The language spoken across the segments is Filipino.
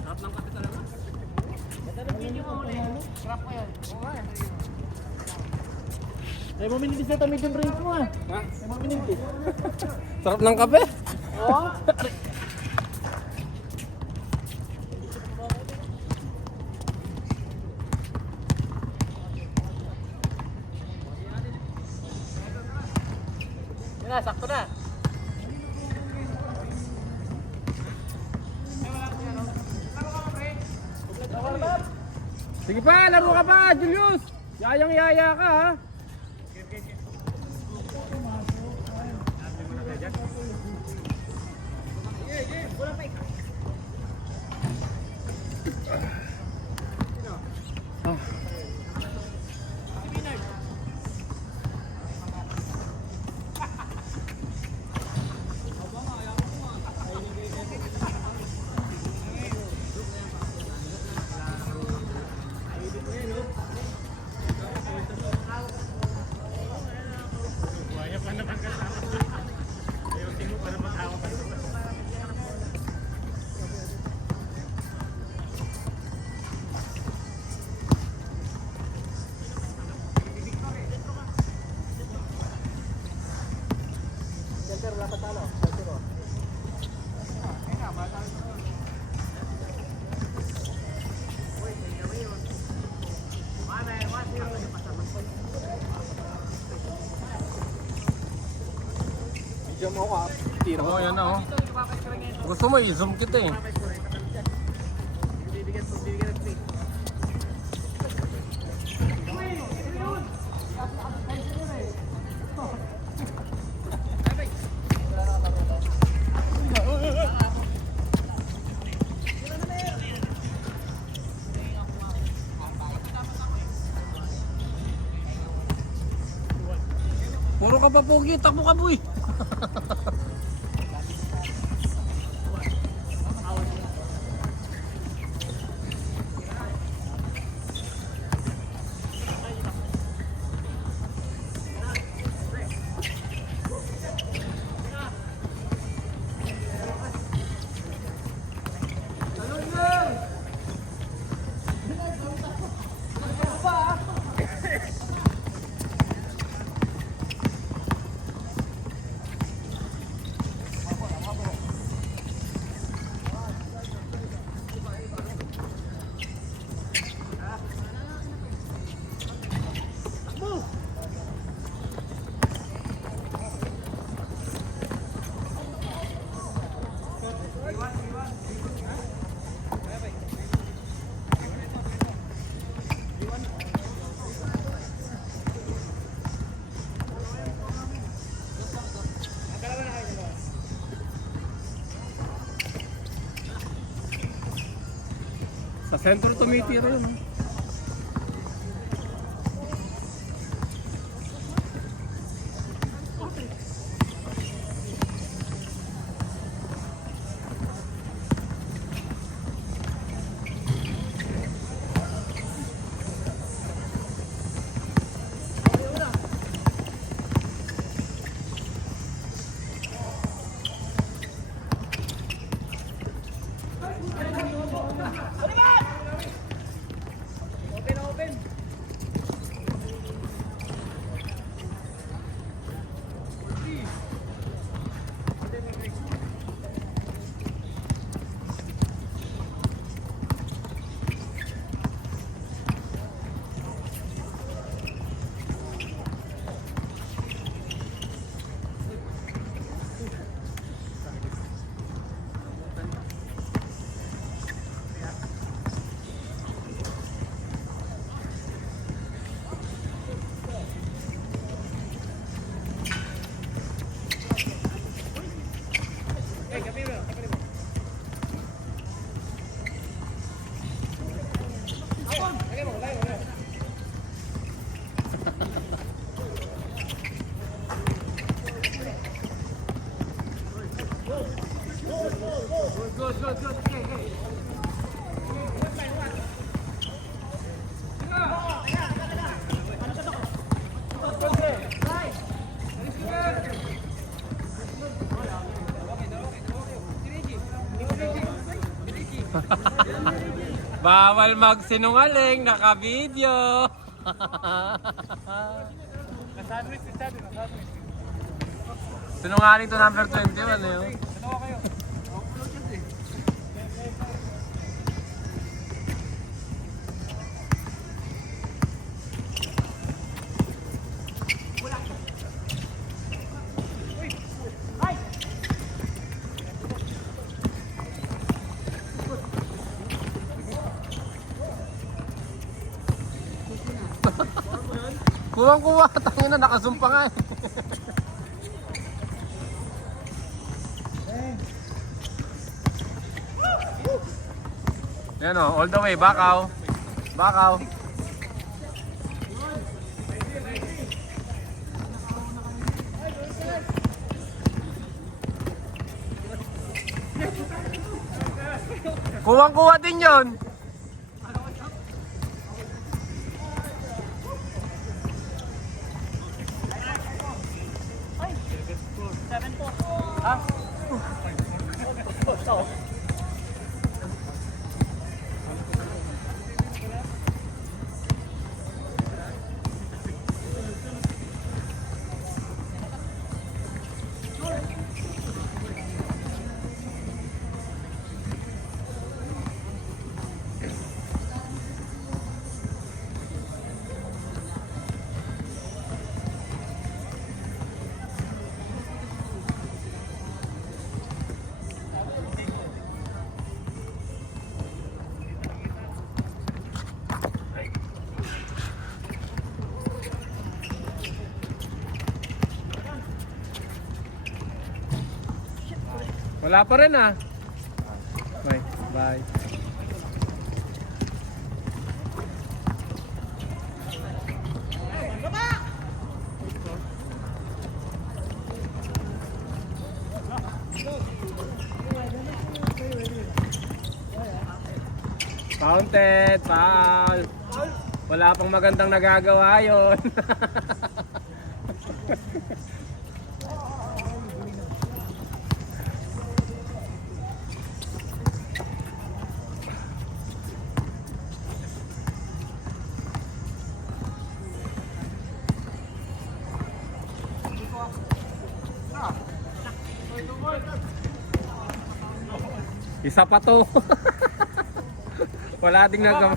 Sarap ng kape talaga. Ito na video mo ulit. Sarap mo yan. Oo nga. Ay, maminigis na tamid yung drinks mo ah. Ha? Ay, maminigis. Sarap ng kape. Oo. Yan na, sakto na. Sige pa, laro ka pa, Julius. Yayang-yaya ka ha. Diyan mo ako ah. Tira Oo, yan na oh. Gusto mo i-zoom kita eh. Puro ka pa pogi, takbo ka boy. Sa sentro tumitira yun. Bawal magsinungaling, naka-video. Nasandwich, sabi, nasandwich. Sinungaling to number 21 eh. Oh. Dalawa kayo. Kuwang-kuwa, tangina, nakasumpa nga eh. Yan o, all the way, bakaw. Bakaw. Kuwang-kuwa din yun. Wala pa rin ah. Bye. Bye. Counted, foul. Wala pang magandang nagagawa yon. Isa pa to. Wala ding nagawa.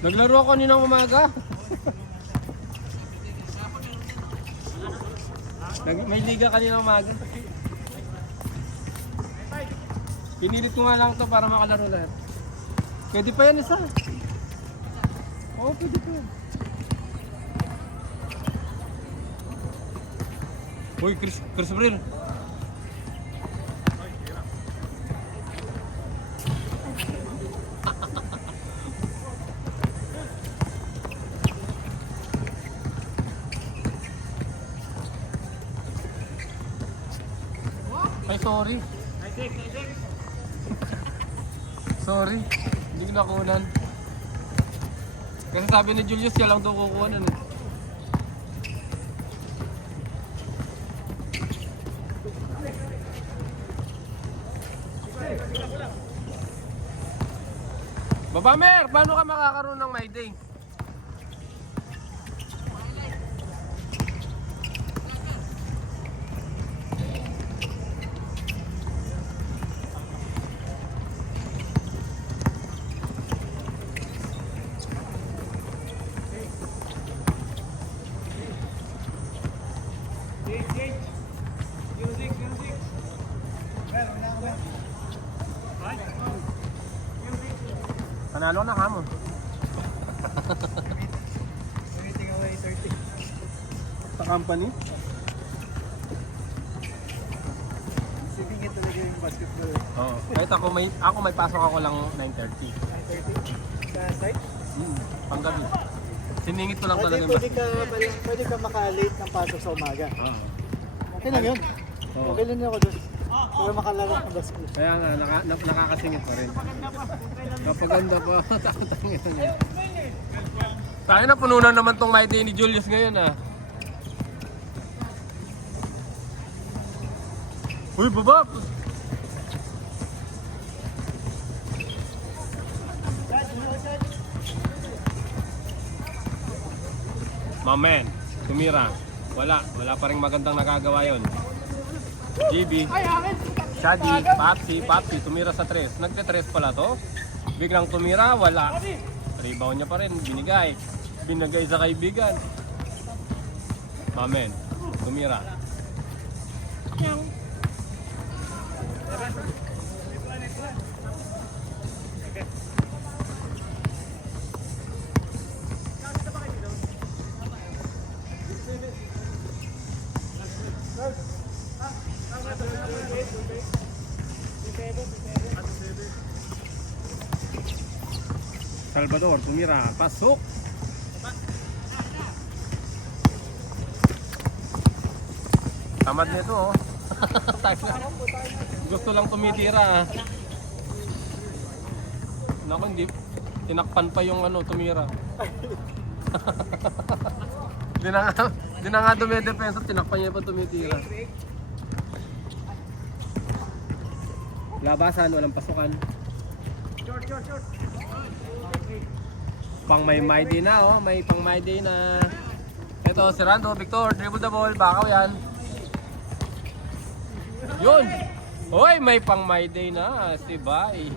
Naglaro ako ninang umaga. May liga kanina umaga. Pinilit ko nga lang to para makalaro lahat. Pwede pa yan isa. Oo, pwede pa yan. Uy, Chris Bril. Ay, sorry. Sorry. Hindi ko nakunan. Kasi sabi ni Julius, siya lang daw kukunan eh. Babamer, paano ka makakaroon ng my day? Panalo na kamo. Anything away 30. Sa company. Singit talaga yung basketball. Oo. Kahit ako may pasok ako lang 9:30. 30. Sa site? Panggabi. Siningit ko lang talaga yung Pwede ka maka-late ng pasok sa umaga. Oo. Okay lang yun. Oo. Okay lang yun ako doon. Para makalala ng basketball. Kaya nga, nakakasingit pa rin. Kapaganda pa. Takot-tangin. Tayo na, puno na naman tong My Day ni Julius ngayon ah. Uy, baba! Mamen, tumira. Wala pa rin magandang nagagawa yon. GB, Shadi, Papsi, tumira sa 3. Nagte-3 pala to. Biglang tumira, wala. Rebound niya pa rin, binigay sa kaibigan. Mamen, tumira. Salvador, tumira, pasok. Tamad nito oh. Gusto lang tumitira. Naku, hindi. Tinakpan pa yung tumira. Di na nga dumedepensa, tinakpan niya pa tumitira. Labasan, walang pasukan. Pang may day na oh, may pang my day na. Ito si Rando, Victor, dribble the ball, bakaw yan. Yun! Hoy, may pang my day na, si Bay.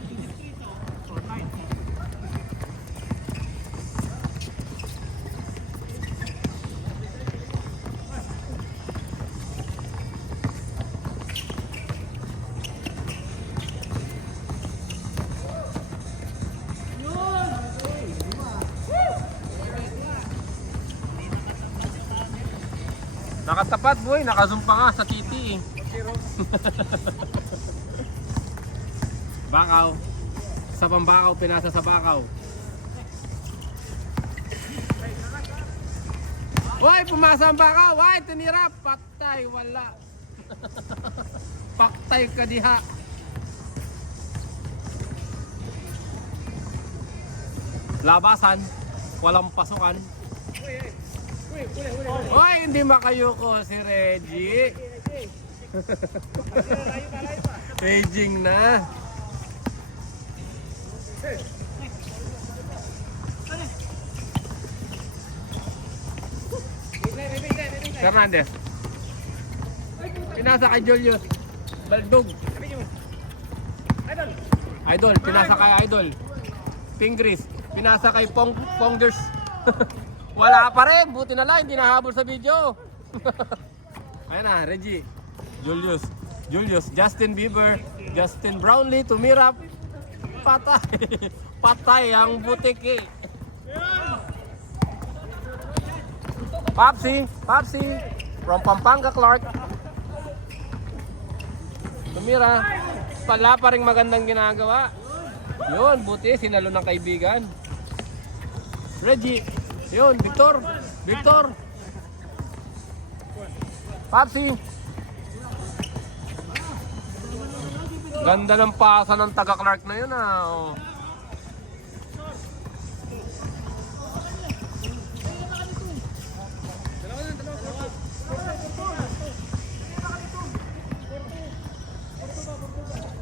Nakatapat boy, nakazumpa nga sa titi eh. Bakaw. Sa pambakaw, pinasa sa bakaw. Hoy, pumasa ang bakaw. Hoy, tinira. Patay, wala. Paktay ka diha. Labasan. Walang pasukan. Hoy, hindi makayuko si Reggie. Raging na. Fernandez. Pinasa kay Julius. Baldog. Idol, pinasa kay Idol. Pingris, pinasa kay Pongers. Wala pa rin, buti na lang, hindi nahabol sa video. Ayan na, Reggie, Julius, Justin Bieber, Justin Brownlee, tumira. Patay. Patay ang butiki. Papsi, from Pampanga, Clark. Tumira. Pala pa rin magandang ginagawa. Yun, buti, sinalo ng kaibigan. Reggie. Yun, Victor. Papsi. Ganda ng pasa ng taga Clark na yun ah. Oh.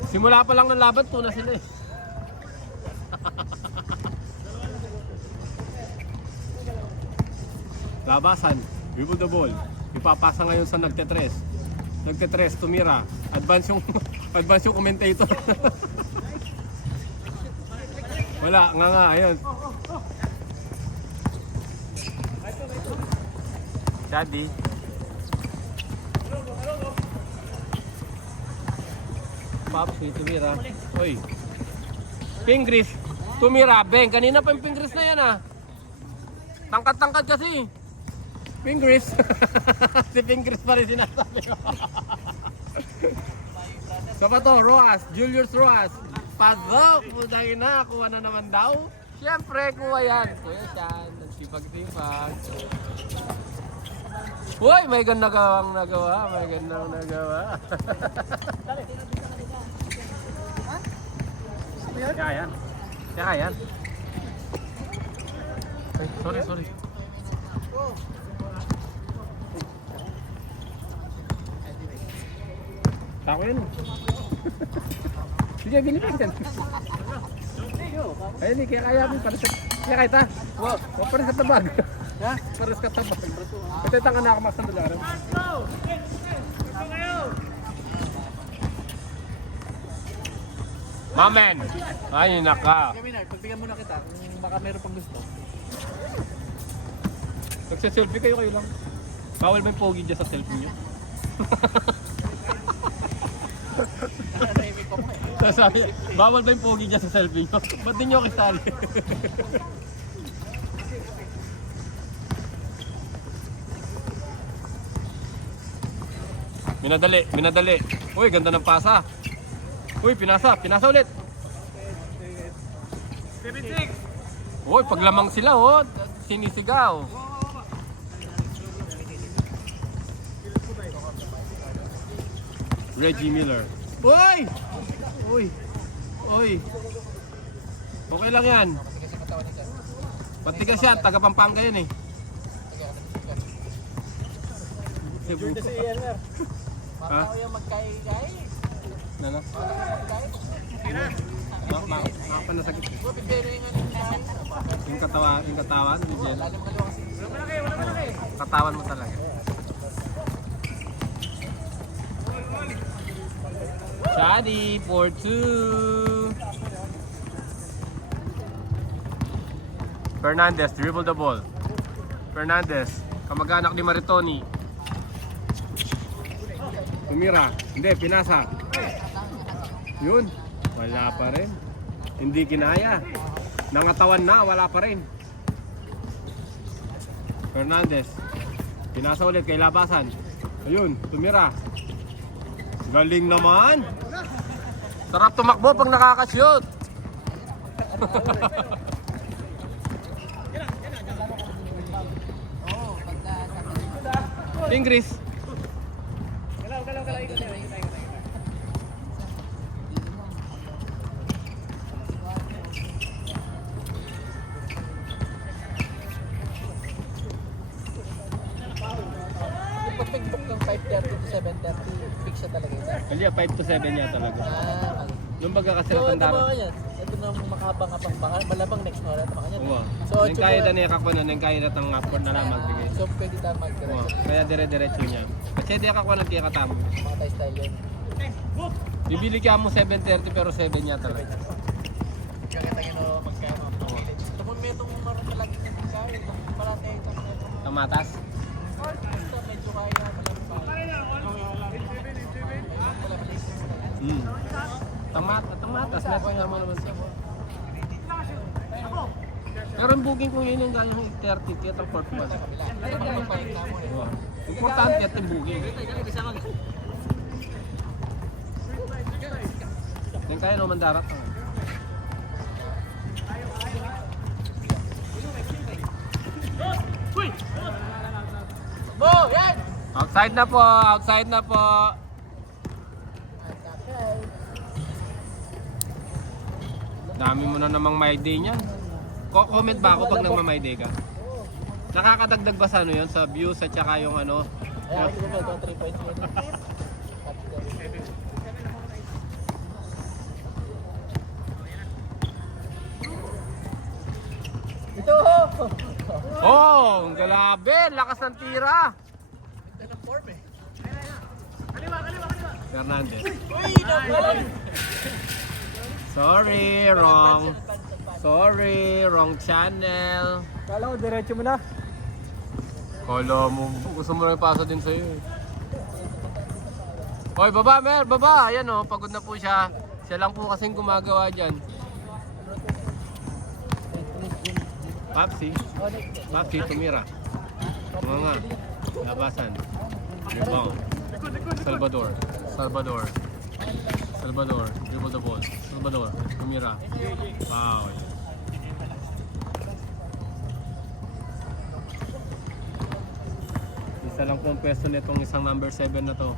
Simula pa lang ng laban, tuna sila eh. Labasan, dribble the ball. Ipapasa ngayon sa nagte-tres. Nagte-tres, tumira. Advance yung commentator. Wala, nga, ayun. Daddy. Pops, tumira. Hoy. Pingris. Tumira, Beng. Kanina pa yung Pingris na yan ah. Tangkad-tangkad kasi. Pingris. Si Pingris pa rin sinasabi ko. So pa to, Roas. Julius Roas. Pasok. Putang ina. Kuha na naman daw. Siyempre, kuha yan. Kuya Shan. Nagsipag-sipag. Uy, may gandang nagawa. May gandang nagawa. Kaya yan. Kaya yan. Ay, sorry. Tako yun. Sige, binibig yan. Ayun eh, kaya mo. Kaya kahit ha. Wow, pares ka tabag. Ha? Pares ka tabag. Patay ka na ako masando lang. Mamen! Ay, naka. Minard, pagbigyan muna kita kung baka meron pang gusto. Nagsiselfie kayo lang. Bawal ba yung pogi dyan sa selfie nyo? Sabi, bawal ba yung pogi dyan sa selfie nyo? Ba't di nyo kisali? Minadali. Uy, ganda ng pasa. Uy, pinasa ulit. 76. Uy, paglamang sila, oh. Sinisigaw. Reggie Miller. Uy! Okay lang yan. Patigas yan, taga Pampanga yan eh. Sure na si Elmer. Ha? Yung magkay-kay. Ano? Makapanasakit. Yung katawan, Miguel. Katawan mo talaga. Shadi, 4-2. Fernandez, dribble the ball. Fernandez, kamag-anak ni Maritoni. Tumira, hindi, pinasa. Yun, wala pa rin. Hindi kinaya. Nangatawan na, wala pa rin. Fernandez, pinasa ulit kay Labasan. Ayun, tumira. Galing naman. Sarap tumakbo pag nakakashoot. Ingris. Pag nag-book ng 5:30 to 7:30, fix siya talaga yun. Kali 5 to 7 niya talaga. Yung baga kasi So, ito natanda. mga yan. Ito na makabang-abang baka. Malamang next na pa kanya. Oo. So, Nang kaya na niya kakunan, nang kaya na tang afford na lang magbigay. So, pwede tayo Oo. mag-direct. Kaya dire-diretso niya. Kasi di kakunan kaya katamo. Mga tayo style yun. Bibili ka mo 7:30 pero 7 niya talaga. Kakita nyo na magkano. Ito mo may itong marang malaki na magkano. Itong malaki itong Kamatas. ito medyo kaya na malaki pa. Tamatas. Meron nga mo naman siya. Pero ang booking ko yun yung gano'ng 30 kaya itong 41. Ito mo magpapalit na mo. Oo. Importante at yung booking. Yung kaya naman darat. Bo! Yan! Outside na po. Dami mo na namang my day niyan. Comment ba ako pag nagma-my day ka? Nakakadagdag ba sa ano yun? Sa views at saka yung ano? Ayan, ito mo ito, 3 points mo. Ito! Oh, ang galabe! Lakas ng tira! Ito ng form eh. Fernandez. Uy! Nabalan! Sorry, wrong channel. Kala ko, diretso mo na. Kala mo, gusto mo na ipasa din sa'yo eh. Hoy, baba! Ayan oh, pagod na po siya. Siya lang po kasing gumagawa dyan. Papsi, tumira. Mga labasan. Rebound. Salvador, dribble the ball. Salvador, tumira. Foul. Isa lang po ang pwesto nitong isang number 7 na to.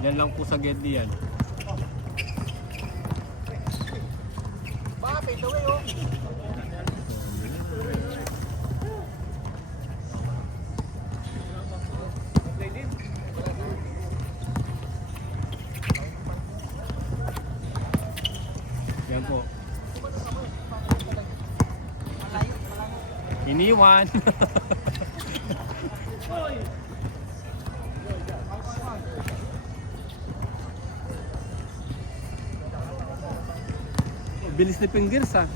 Yan lang po sa Gedli yan. Baka fade away oh. Yan po. Iniwan. Bilis ni Fingers ha.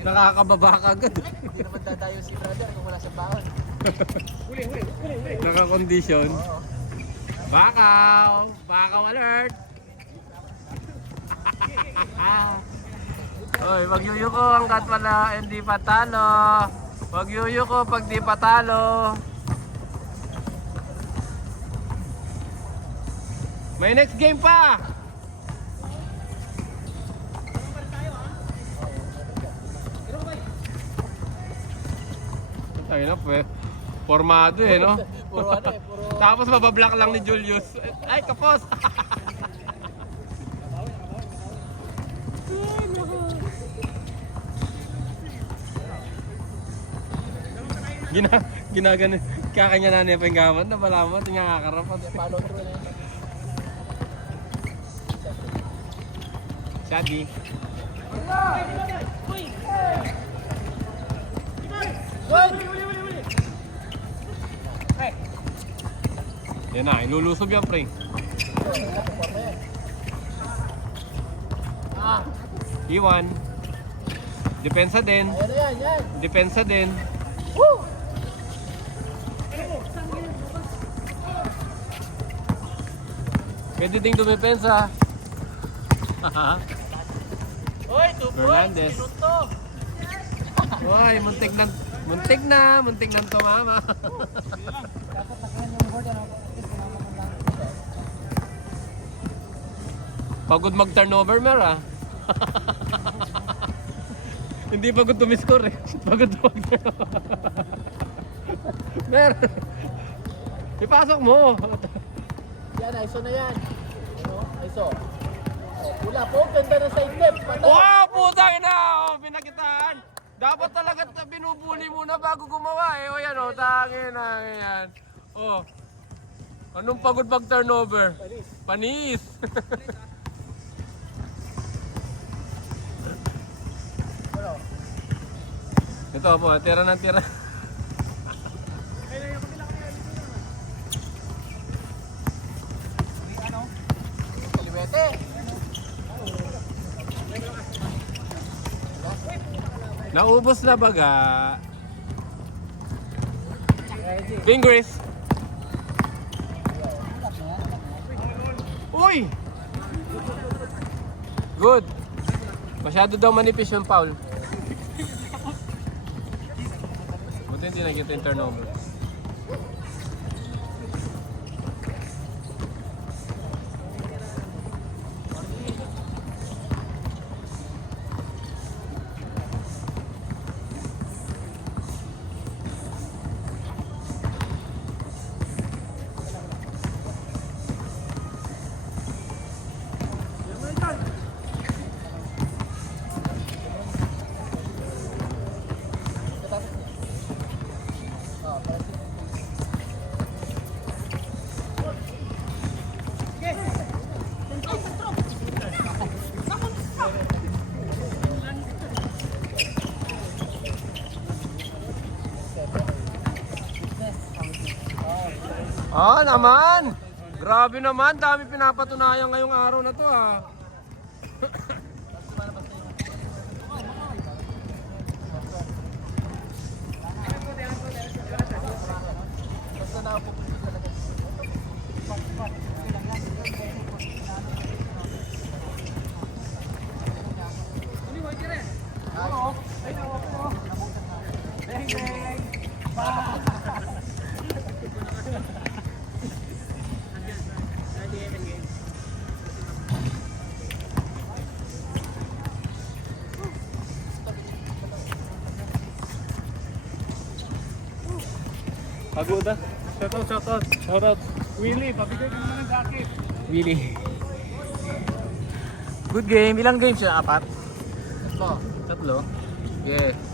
Nakakababa ka agad. Hindi naman dadayo si brother kung wala sa baon. Naka-condition. Oo. Bakaw alert. Oy, magyuyuko hanggat wala hindi patalo. Magyuyuko pag di patalo. May next game pa. Tayo na po eh. Formado eh, no? Puro ano eh, puro... Tapos mabablock lang ni Julius. Ay, kapos! Ginagano, kakanya na niya pa yung gaman na malaman, tingnan kakarapat. Follow through na yun. Shadi. Yan na, ilulusob yan, pre. Ah, Iwan. Depensa din. ayan na yan, yan. Depensa din. Woo! Pwede ding dumepensa. Oy, 2 points, Fernandez. minuto. Uy, muntik na tumama. Pagod mag-turnover, Mer, ah. Hindi pagod tumiscore, eh. Pagod mag-turnover. Mer, ipasok mo. Yan, ISO na yan. Ano? ISO. Oh, pula po, ganda na side step. Patay. Wow, putang ina! Oh, pinakitaan. Dapat talaga binubuli muna bago gumawa, eh. O yan, oh, tangin na, yan. Oh. Anong pagod mag-turnover? Panis. Ano? Ito po, tira ng tira. Kaliwete. Naubos na baga. Fingers. Uy! Good. Masyado daw manipis yung foul. Buti hindi nakita yung turnover. Ah, naman! Grabe naman, dami pinapatunayan ngayong araw na to ah. Basta na ako pupunta talaga. Pagoda. Shoutout. Willie, pabigay ka naman ng jacket. Willie. Good game. Ilang games siya? 4? Ito. 3? Yes.